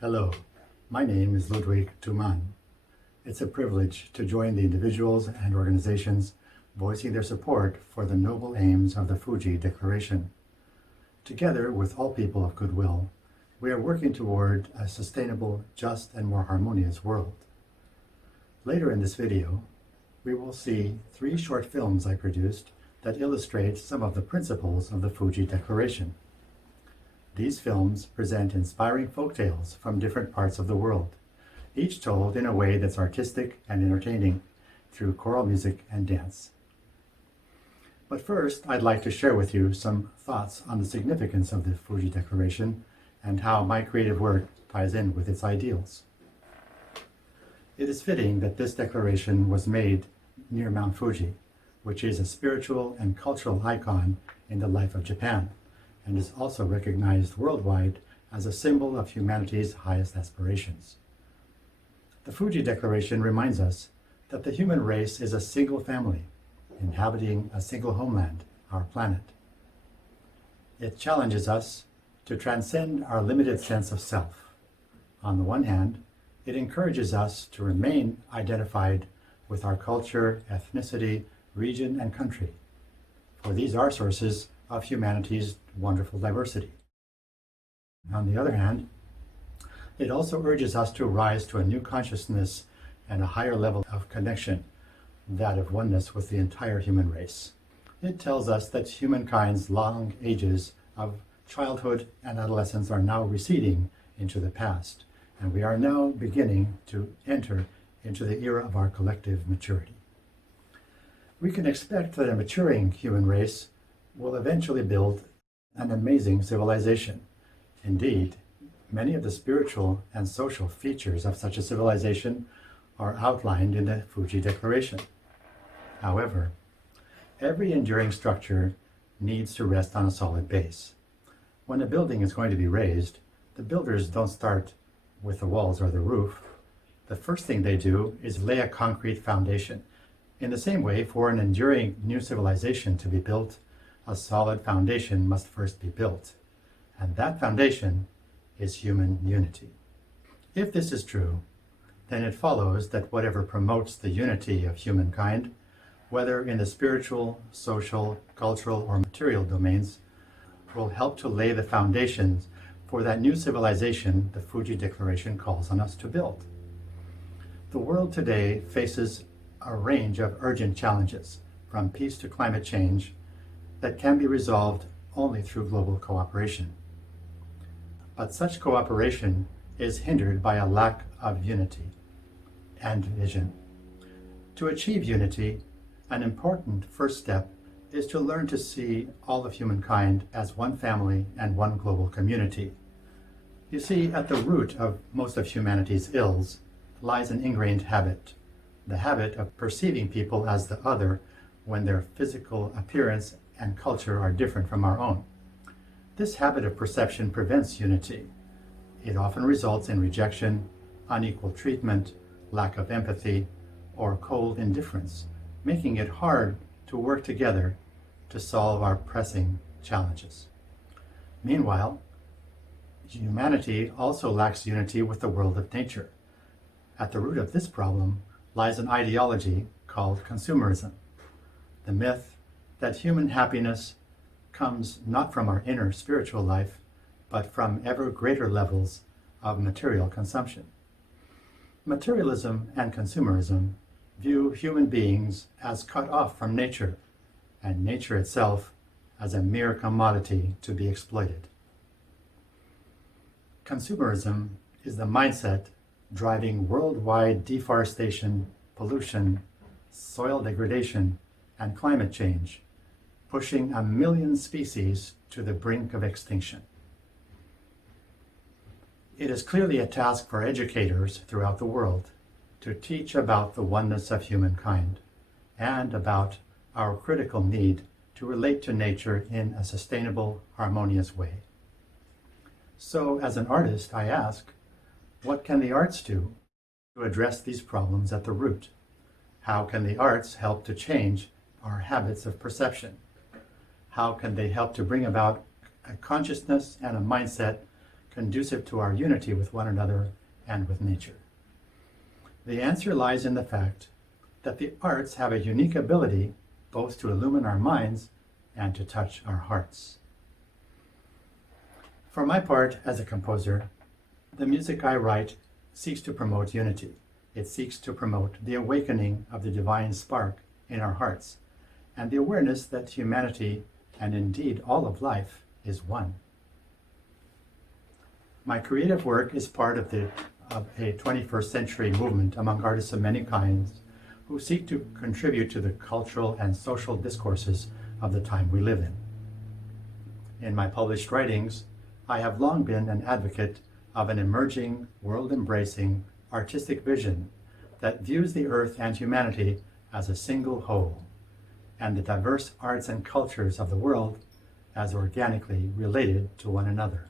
Hello, my name is Ludwig Tuman. It's a privilege to join the individuals and organizations voicing their support for the noble aims of the Fuji Declaration. Together with all people of goodwill, we are working toward a sustainable, just, and more harmonious world. Later in this video, we will see 3 short films I produced that illustrate some of the principles of the Fuji Declaration. These films present inspiring folktales from different parts of the world, each told in a way that's artistic and entertaining through choral music and dance. But first, I'd like to share with you some thoughts on the significance of the Fuji Declaration and how my creative work ties in with its ideals. It is fitting that this declaration was made near Mount Fuji, which is a spiritual and cultural icon in the life of Japan, and is also recognized worldwide as a symbol of humanity's highest aspirations. The Fuji Declaration reminds us that the human race is a single family, inhabiting a single homeland, our planet. It challenges us to transcend our limited sense of self. On the one hand, it encourages us to remain identified with our culture, ethnicity, region, and country, for these are sources of humanity's wonderful diversity. On the other hand, it also urges us to rise to a new consciousness and a higher level of connection, that of oneness with the entire human race. It tells us that humankind's long ages of childhood and adolescence are now receding into the past, and we are now beginning to enter into the era of our collective maturity. We can expect that a maturing human race will eventually build an amazing civilization. Indeed, many of the spiritual and social features of such a civilization are outlined in the Fuji Declaration. However, every enduring structure needs to rest on a solid base. When a building is going to be raised, the builders don't start with the walls or the roof. The first thing they do is lay a concrete foundation. In the same way, for an enduring new civilization to be built, a solid foundation must first be built, and that foundation is human unity. If this is true, then it follows that whatever promotes the unity of humankind, whether in the spiritual, social, cultural, or material domains, will help to lay the foundations for that new civilization the Fuji Declaration calls on us to build. The world today faces a range of urgent challenges, from peace to climate change, that can be resolved only through global cooperation. But such cooperation is hindered by a lack of unity and vision. To achieve unity, an important first step is to learn to see all of humankind as one family and one global community. You see, at the root of most of humanity's ills lies an ingrained habit, the habit of perceiving people as the other when their physical appearance and culture are different from our own. This habit of perception prevents unity. It often results in rejection, unequal treatment, lack of empathy, or cold indifference, making it hard to work together to solve our pressing challenges. Meanwhile, humanity also lacks unity with the world of nature. At the root of this problem lies an ideology called consumerism, the myth that human happiness comes not from our inner spiritual life, but from ever greater levels of material consumption. Materialism and consumerism view human beings as cut off from nature, and nature itself as a mere commodity to be exploited. Consumerism is the mindset driving worldwide deforestation, pollution, soil degradation, and climate change, pushing 1 million species to the brink of extinction. It is clearly a task for educators throughout the world to teach about the oneness of humankind and about our critical need to relate to nature in a sustainable, harmonious way. So, as an artist, I ask, what can the arts do to address these problems at the root? How can the arts help to change our habits of perception? How can they help to bring about a consciousness and a mindset conducive to our unity with one another and with nature? The answer lies in the fact that the arts have a unique ability both to illumine our minds and to touch our hearts. For my part as a composer, the music I write seeks to promote unity. It seeks to promote the awakening of the divine spark in our hearts and the awareness that humanity, and indeed all of life, is one. My creative work is part of a 21st century movement among artists of many kinds who seek to contribute to the cultural and social discourses of the time we live in. In my published writings, I have long been an advocate of an emerging, world-embracing, artistic vision that views the earth and humanity as a single whole, and the diverse arts and cultures of the world as organically related to one another.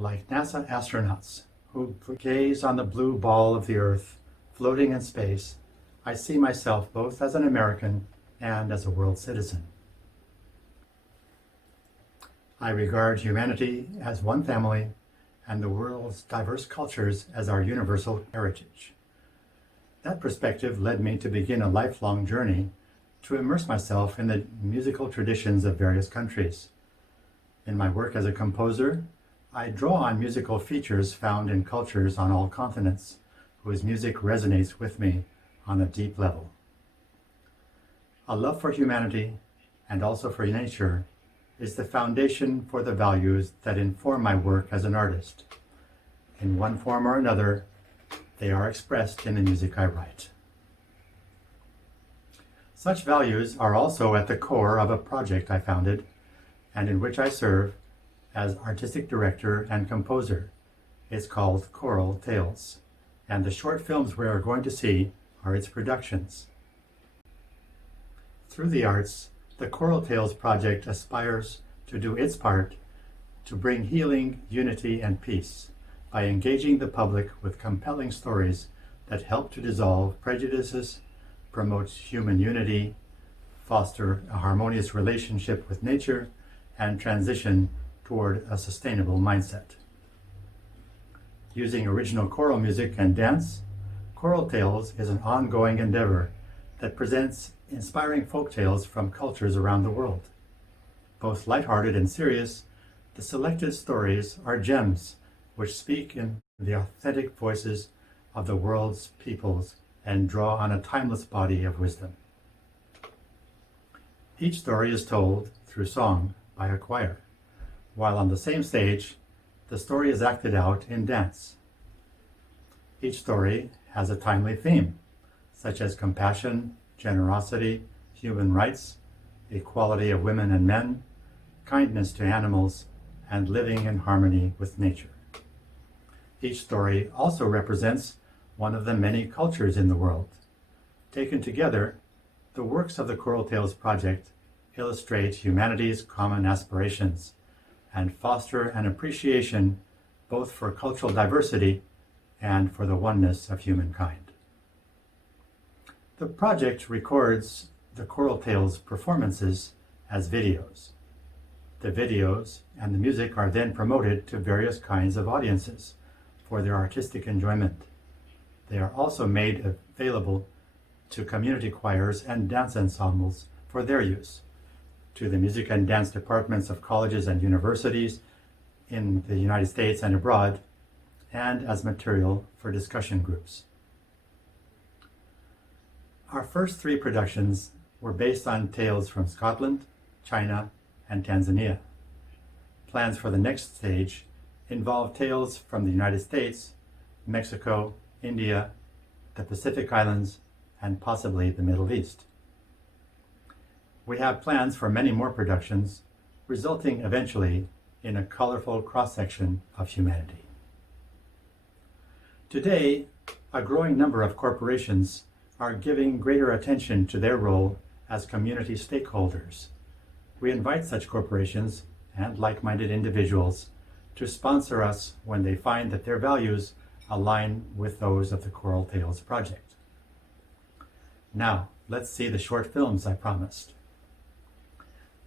Like NASA astronauts who gaze on the blue ball of the earth floating in space, I see myself both as an American and as a world citizen. I regard humanity as one family and the world's diverse cultures as our universal heritage. That perspective led me to begin a lifelong journey to immerse myself in the musical traditions of various countries. In my work as a composer, I draw on musical features found in cultures on all continents, whose music resonates with me on a deep level. A love for humanity and also for nature is the foundation for the values that inform my work as an artist. In one form or another, they are expressed in the music I write. Such values are also at the core of a project I founded and in which I serve as artistic director and composer. It's called Choral Tales, and the short films we are going to see are its productions. Through the arts, the Choral Tales project aspires to do its part to bring healing, unity, and peace by engaging the public with compelling stories that help to dissolve prejudices, promote human unity, foster a harmonious relationship with nature, and transition toward a sustainable mindset. Using original choral music and dance, Choral Tales is an ongoing endeavor that presents inspiring folk tales from cultures around the world. Both lighthearted and serious, the selected stories are gems which speak in the authentic voices of the world's peoples and draw on a timeless body of wisdom. Each story is told through song by a choir, while on the same stage, the story is acted out in dance. Each story has a timely theme, such as compassion, generosity, human rights, equality of women and men, kindness to animals, and living in harmony with nature. Each story also represents one of the many cultures in the world. Taken together, the works of the Choral Tales project illustrate humanity's common aspirations and foster an appreciation both for cultural diversity and for the oneness of humankind. The project records the Choral Tales performances as videos. The videos and the music are then promoted to various kinds of audiences for their artistic enjoyment. They are also made available to community choirs and dance ensembles for their use, to the music and dance departments of colleges and universities in the United States and abroad, and as material for discussion groups. Our first three productions were based on tales from Scotland, China, and Tanzania. Plans for the next stage involve tales from the United States, Mexico, India, the Pacific Islands, and possibly the Middle East. We have plans for many more productions, resulting eventually in a colorful cross-section of humanity. Today, a growing number of corporations are giving greater attention to their role as community stakeholders. We invite such corporations and like-minded individuals to sponsor us when they find that their values align with those of the Choral Tales project. Now, let's see the short films I promised.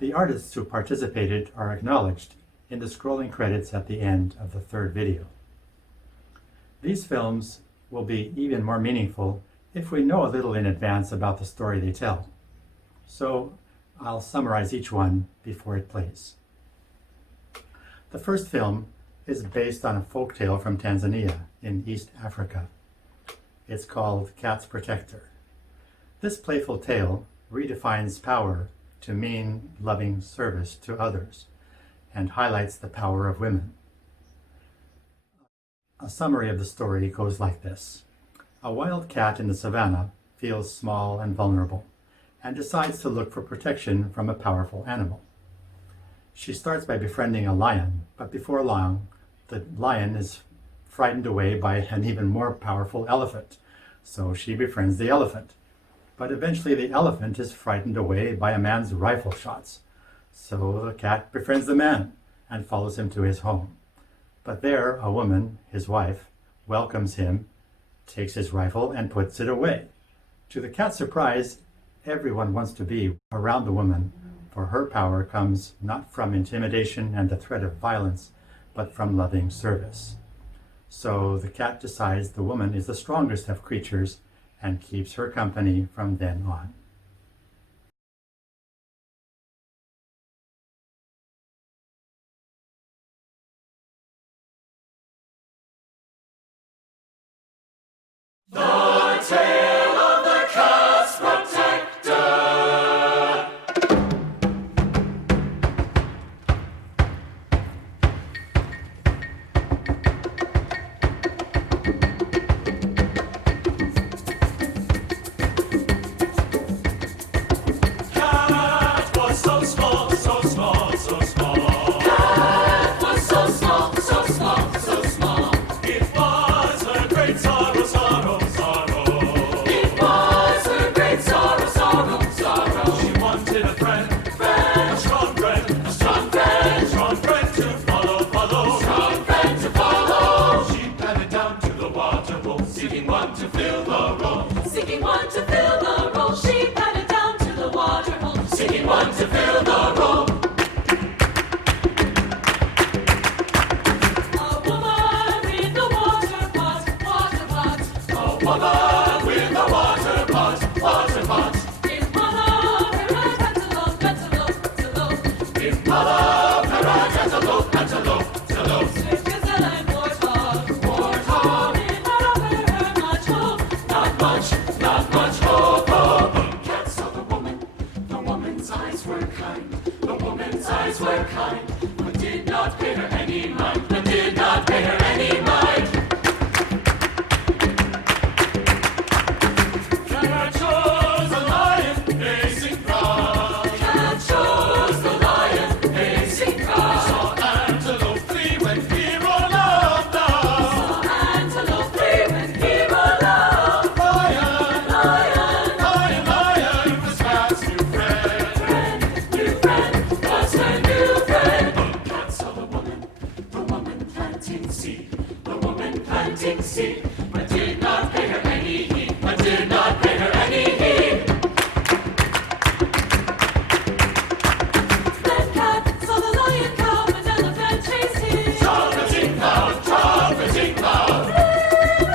The artists who participated are acknowledged in the scrolling credits at the end of the third video. These films will be even more meaningful if we know a little in advance about the story they tell. So I'll summarize each one before it plays. The first film is based on a folk tale from Tanzania in East Africa. It's called Cat's Protector. This playful tale redefines power to mean loving service to others and highlights the power of women. A summary of the story goes like this. A wild cat in the savannah feels small and vulnerable and decides to look for protection from a powerful animal. She starts by befriending a lion, but before long, the lion is frightened away by an even more powerful elephant, so she befriends the elephant. But eventually the elephant is frightened away by a man's rifle shots, so the cat befriends the man and follows him to his home. But there, a woman, his wife, welcomes him, takes his rifle, and puts it away. To the cat's surprise, everyone wants to be around the woman, for her power comes not from intimidation and the threat of violence, but from loving service. So the cat decides the woman is the strongest of creatures and keeps her company from then on. The Tale of the Cat's Protector. Cat was so small, so small, so small. Cat was so small, so small, so small. It was her great sorrow, sorrow, sorrow. It was her great sorrow, sorrow, sorrow. She wanted a friend, friend, a strong friend, a strong friend, strong friend to follow, follow, strong friend to follow. She padded down to the water hole, seeking one to fill the role, seeking one to fill the role. She padded down to the water hole, seeking one to fill the role. A woman with the water pot, water pot. A woman with the water pot, water pot. In one of her eyes, antelope, antelope, antelope. In one of her eyes, antelope, antelope, antelope. Swift gazelle and warthog, warthog. In one of her much hope, not much hope, hope. Cat saw the woman's eyes were kind, the woman's eyes were kind, but did not pay her any mind, but did not pay her any mind. Cat chose the lion, pacing proud. Cat chose the lion, pacing proud. Saw antelope flee when he rolled up down. Saw antelope flee when he rolled up. Lion, lion, lion, lion was Cat's new friend. Friend, new friend, was her new friend. Cat saw the woman planting seed, the woman planting seed, but did not pay her any heed, but did not pay her any heed. Then Cat saw the lion come and elephant chase him. Trumpeting loud, trumpeting loud.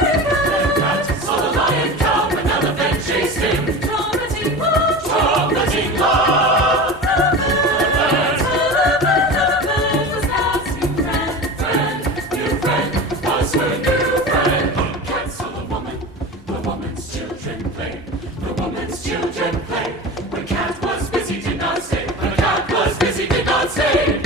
Then Cat saw the lion come and elephant chase him. Trumpeting loud, trumpeting loud. Elephant was Cat's new friend, friend, new friend, was her new friend. Cat saw the woman's children play, the woman's children play. When Cat was busy, did not stay, when Cat was busy, did not stay.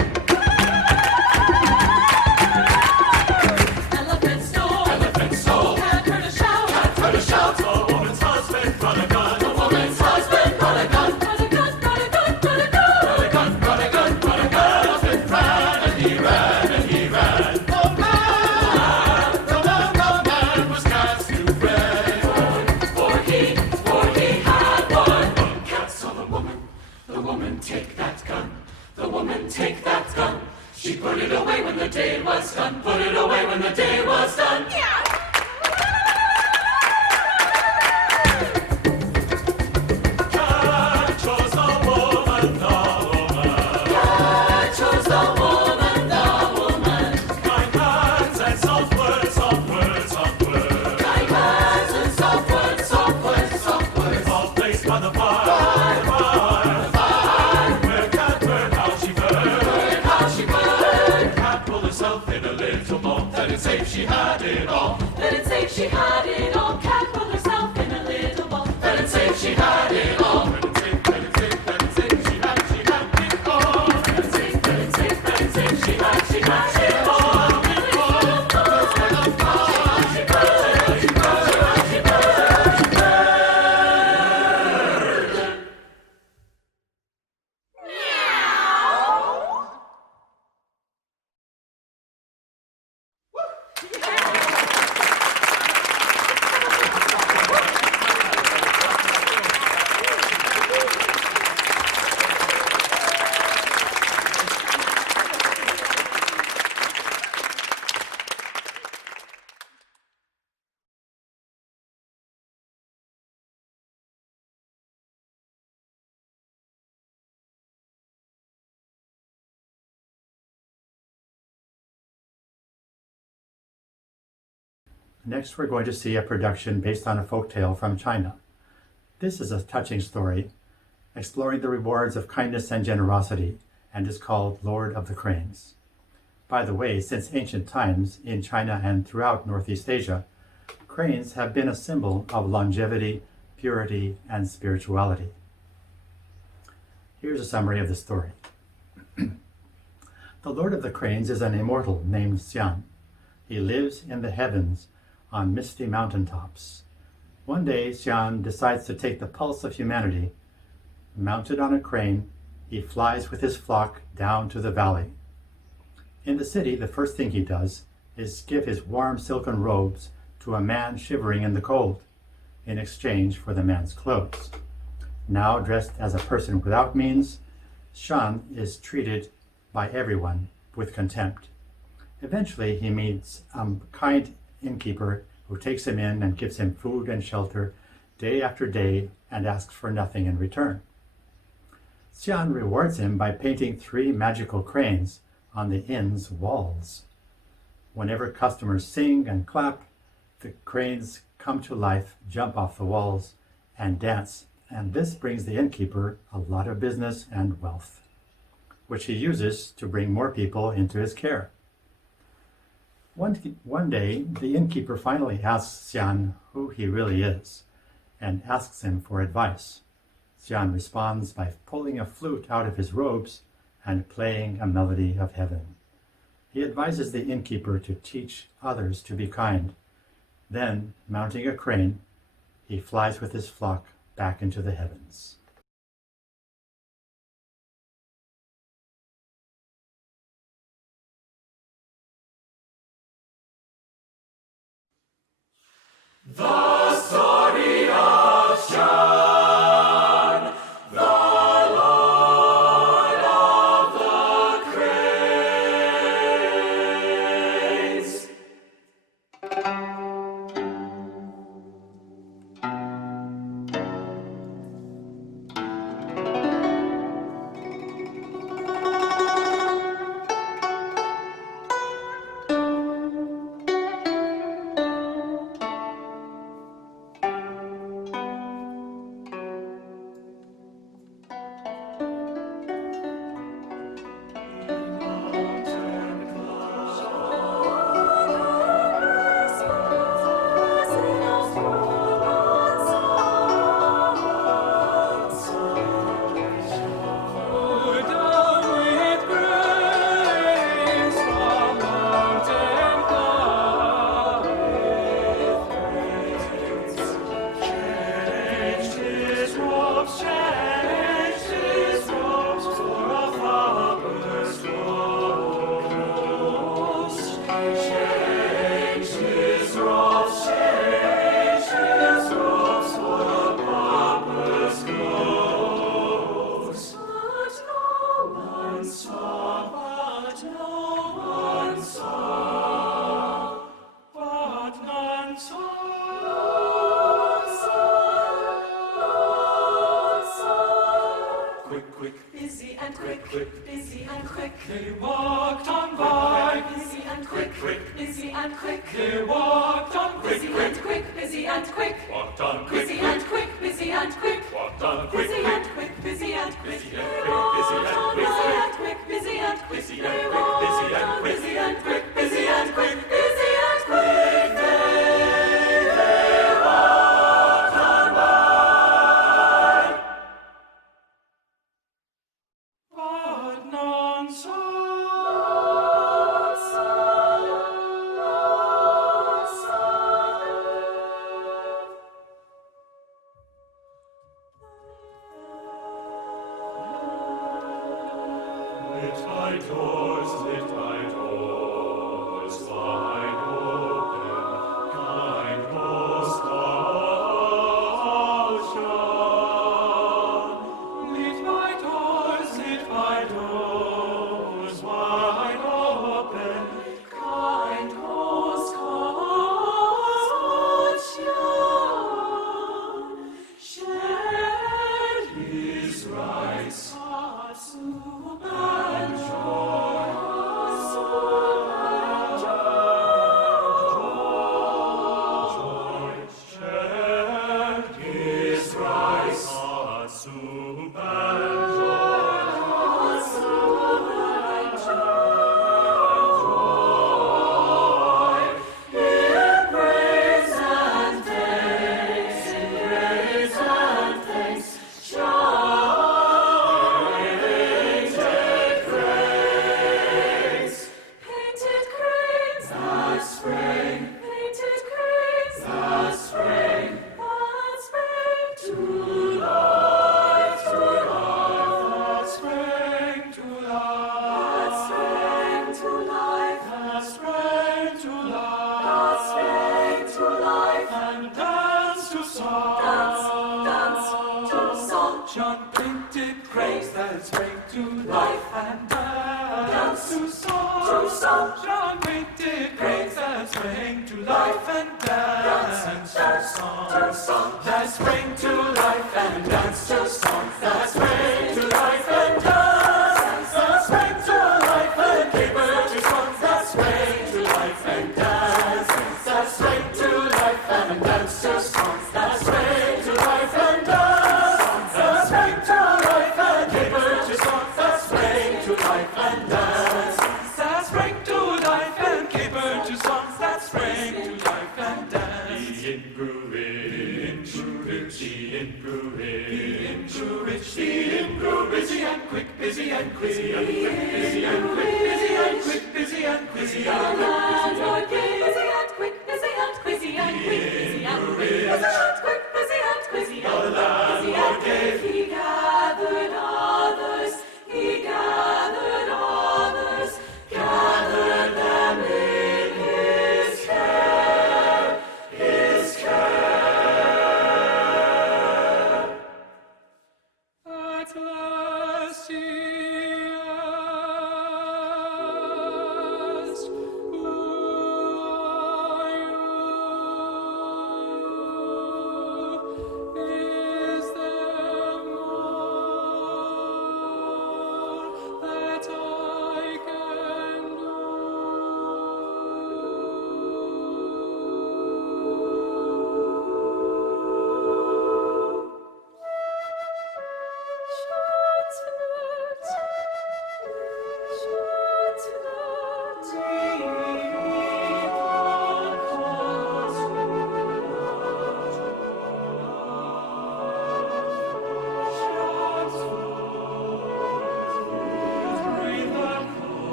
Elephant stole, Cat heard a shout, Cat heard a shout. The woman's husband brought a gun, the woman's husband brought a gun, brought a gun, brought a gun, brought a gun, brought a gun, brought a gun, brought a gun. Elephant ran and he ran and he ran. The man was Cat's new friend. For he had one. Cat saw the woman take that gun, the woman take that gun. She put it away when the day was done, put it away when the day was done. Yeah. Cat chose the woman, the woman. Cat chose the woman, the Next, we're going to see a production based on a folk tale from China. This is a touching story, exploring the rewards of kindness and generosity, and is called Lord of the Cranes. By the way, since ancient times, in China and throughout Northeast Asia, cranes have been a symbol of longevity, purity, and spirituality. Here's a summary of the story. The Lord of the Cranes is an immortal named Xian. He lives in the heavens on misty mountaintops. One day, Xian decides to take the pulse of humanity. Mounted on a crane, he flies with his flock down to the valley. In the city, the first thing he does is give his warm silken robes to a man shivering in the cold, in exchange for the man's clothes. Now dressed as a person without means, Xian is treated by everyone with contempt. Eventually, he meets a kind innkeeper who takes him in and gives him food and shelter day after day and asks for nothing in return. Xian rewards him by painting 3 magical cranes on the inn's walls. Whenever customers sing and clap, the cranes come to life, jump off the walls, and dance, and this brings the innkeeper a lot of business and wealth, which he uses to bring more people into his care. One day, the innkeeper finally asks Xian who he really is, and asks him for advice. Xian responds by pulling a flute out of his robes and playing a melody of heaven. He advises the innkeeper to teach others to be kind. Then, mounting a crane, he flies with his flock back into the heavens. The story of John, the Lord of the Cranes. Busy and quick, busy and quick. They walked on by. Busy and quick, busy and quick. They walked on Busy and quick, busy and quick. Walked on quick. Busy and quick, busy and quick. Walked on quick. Busy and quick, busy and quick. Busy and quick, busy and quick. Busy and quick, busy and quick. Busy and quick, busy and quick. Busy and quick, busy and quick. Busy and quick. They walked on by. But none saw. Lit thy doors wide open, kind host all shone. Lit thy doors wide open, Kind host all shone. Shed his rights hearts and joy. that bring to life and dance to song. John painted grains that spring to life and dance to song. That spring to life and dance to song. That spring to life and dance. That spring to life and caper to songs. That spring to life and dance. That spring to life and dance to songs. That spring to life and dance. That spring to life and caper to songs. That spring to life and dance. That spring to life and caper to songs. That spring to life and dance. Be improved, busy and quick, busy and quick, busy and quick, busy and quick, busy and quick, busy and quick, busy and quick, busy and quick, busy and quick, busy and quick, busy and quick, busy and quick, busy and quick, busy and quick. He gathered others, he gathered others, gathered them in his care, his care. At last he asked, "Who are you? Is there more that I can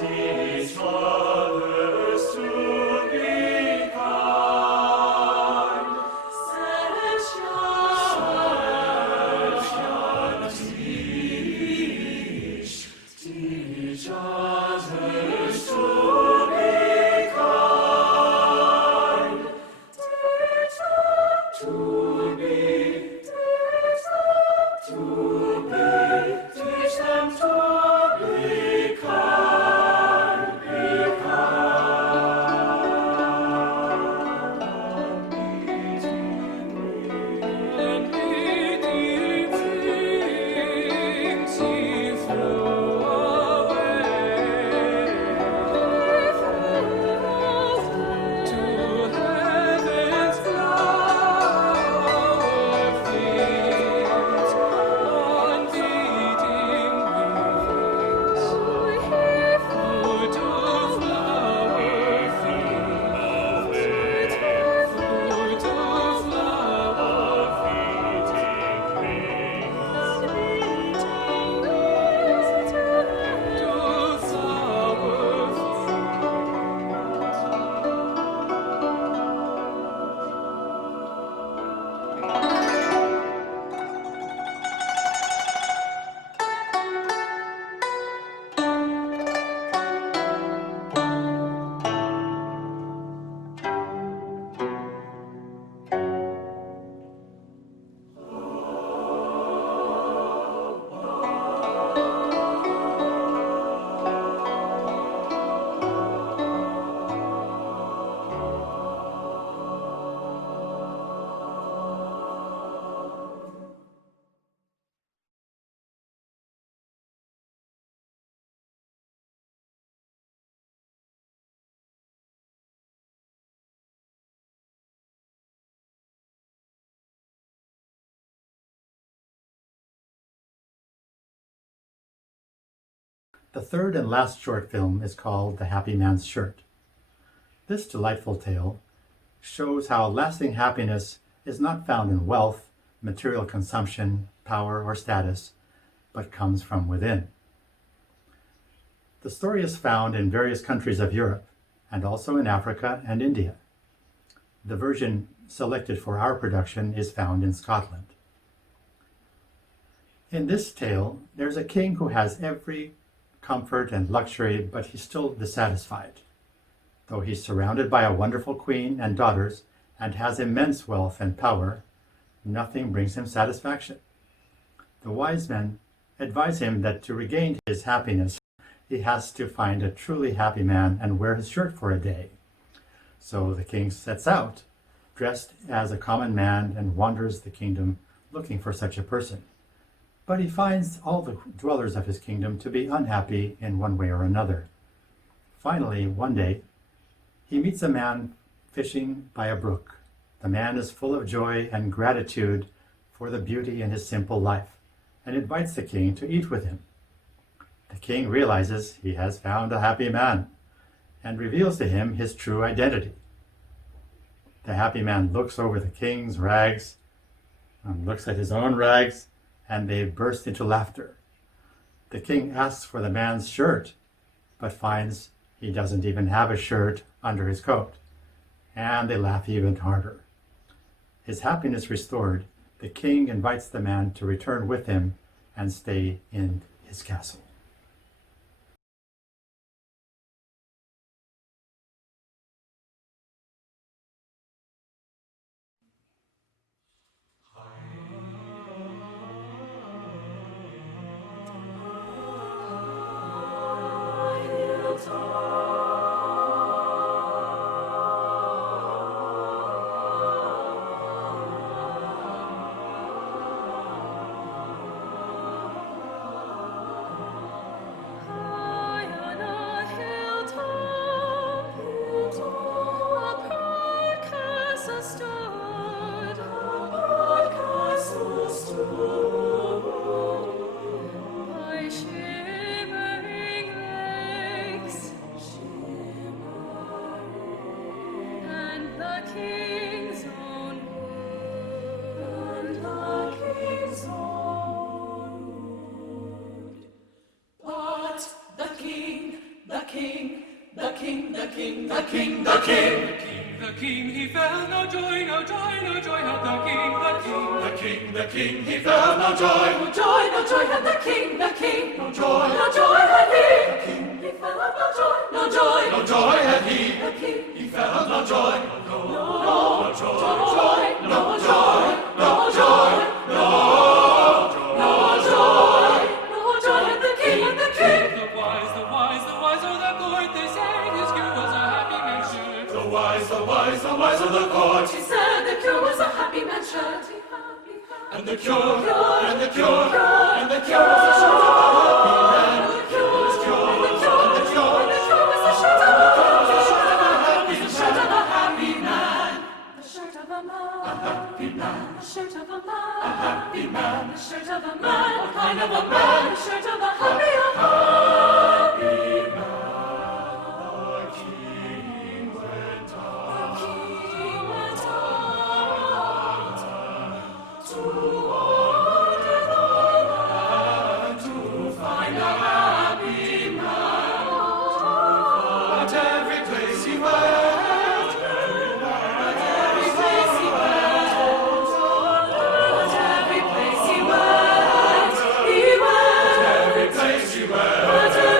teach others to be kind. Teach others to be kind. To be, teach them to be kind, be kind. And meeting things he threw away to heaven's flower fields, unbeating wings, fruit of flower fields, fruit of flower feeding wings, to flower The third and last short film is called The Happy Man's Shirt. This delightful tale shows how lasting happiness is not found in wealth, material consumption, power, or status, but comes from within. The story is found in various countries of Europe, and also in Africa and India. The version selected for our production is found in Scotland. In this tale, there's a king who has every comfort and luxury, but he's still dissatisfied. Though he's surrounded by a wonderful queen and daughters and has immense wealth and power, nothing brings him satisfaction. The wise men advise him that to regain his happiness, he has to find a truly happy man and wear his shirt for a day. So the king sets out, dressed as a common man, and wanders the kingdom looking for such a person. But he finds all the dwellers of his kingdom to be unhappy in one way or another. Finally, one day, he meets a man fishing by a brook. The man is full of joy and gratitude for the beauty in his simple life and invites the king to eat with him. The king realizes he has found a happy man and reveals to him his true identity. The happy man looks over the king's rags and looks at his own rags, and they burst into laughter. The king asks for the man's shirt, but finds he doesn't even have a shirt under his coat, and they laugh even harder. His happiness restored, the king invites the man to return with him and stay in his castle. The king, he fell, no joy, no joy, no joy had the king, the king, he fell, no joy, no joy, no joy had the king, no joy, no joy had he, he fell, no joy, no joy, no joy had he, he fell, no joy, no joy, no joy, no joy, no joy had the king, the wise, oh the good, they say his cure was a happy man's shirt. The wise, oh the good, she said the cure was a happy man's shirt. And the cure, and the cure, and the cure was a shirt of a happy man. And the cure, and the cure, and the cure, and the cure was a shirt of a happy man. The shirt of a happy man. The shirt of a man. A happy man. The shirt of a man. A happy man. The shirt of a man. What kind of a man? The shirt of a happy man. Every place he went,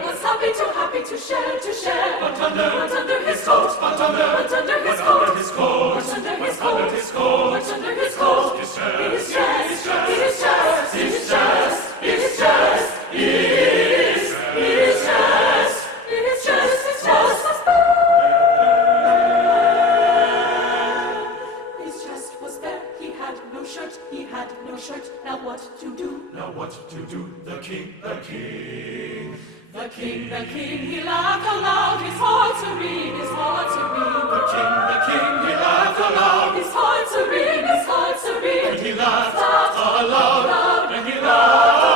share. Was happy, too happy to share, to share. But under his coat, but under his coat, his coat, under his coat, under his under his coat. his His chest, chest, his chest, his chest, his chest, his chest was bare. His chest was bare. He had no shirt. He had no shirt. Now what to do? Now what to do? The king, the king. The king, he laughed aloud, his heart serene, his heart serene. The king, he laughed aloud. His heart serene, his heart serene. And he laughed aloud. And he laughed